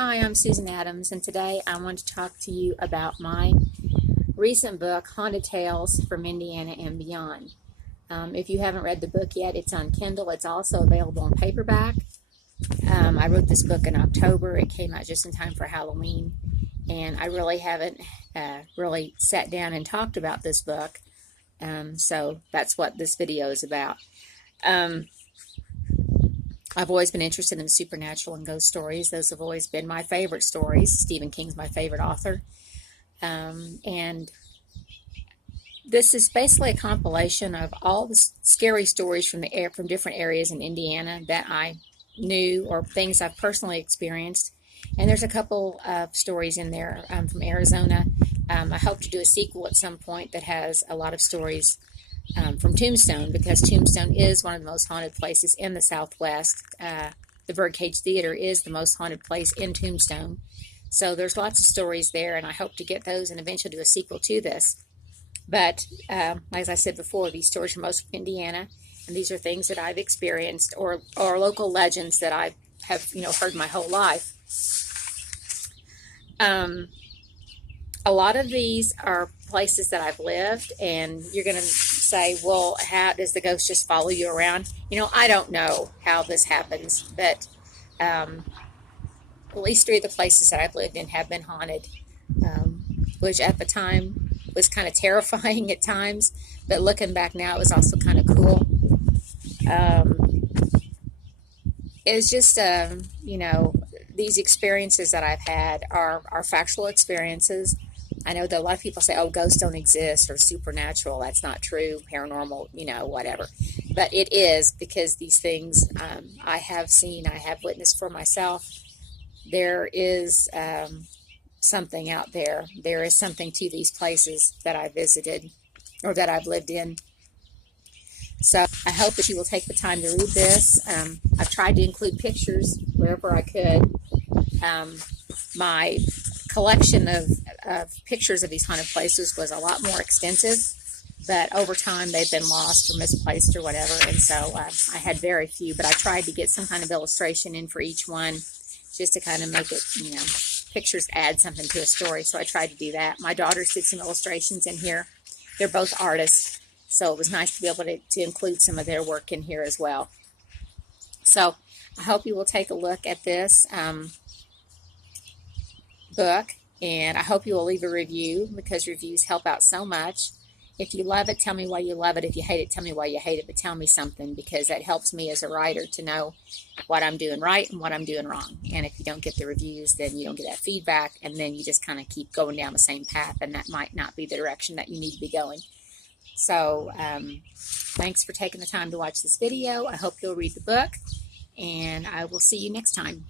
Hi, I'm Susan Adams, and today I want to talk to you about my recent book, Haunted Tales from Indiana and Beyond. If you haven't read the book yet, it's on Kindle. It's also available in paperback. I wrote this book in October. It came out just in time for Halloween, and I really haven't really sat down and talked about this book. So that's what this video is about. I've always been interested in supernatural and ghost stories. Those have always been my favorite stories. Stephen King's my favorite author. And this is basically a compilation of all the scary stories from different areas in Indiana that I knew or things I've personally experienced. And there's a couple of stories in there from Arizona. I hope to do a sequel at some point that has a lot of stories from Tombstone, because Tombstone is one of the most haunted places in the Southwest. The Birdcage Theater is the most haunted place in Tombstone. So there's lots of stories there, and I hope to get those and eventually do a sequel to this. But as I said before, these stories are most from Indiana, and these are things that I've experienced or local legends that I have heard my whole life. A lot of these are places that I've lived, and you're going to say, well, how does the ghost just follow you around? I don't know how this happens, but at least three of the places that I've lived in have been haunted, which at the time was kind of terrifying at times, but looking back now, it was also kind of cool. It's just, these experiences that I've had are factual experiences. I know that a lot of people say, oh, ghosts don't exist or supernatural. That's not true. Paranormal, whatever. But it is, because these things I have seen, I have witnessed for myself. There is something out there. There is something to these places that I visited or that I've lived in. So I hope that you will take the time to read this. I've tried to include pictures wherever I could. My collection of pictures of these haunted places was a lot more extensive, but over time they've been lost or misplaced or whatever, and so I had very few, but I tried to get some kind of illustration in for each one just to kind of make it, pictures add something to a story, so I tried to do that. My daughters did some illustrations in here. They're both artists, so it was nice to be able to include some of their work in here as well. So I hope you will take a look at this book, and I hope you will leave a review, because reviews help out so much. If you love it, tell me why you love it. If you hate it, tell me why you hate it, but tell me something, because that helps me as a writer to know what I'm doing right and what I'm doing wrong. And if you don't get the reviews, then you don't get that feedback, and then you just kind of keep going down the same path, and that might not be the direction that you need to be going. So thanks for taking the time to watch this video. I hope you'll read the book, and I will see you next time.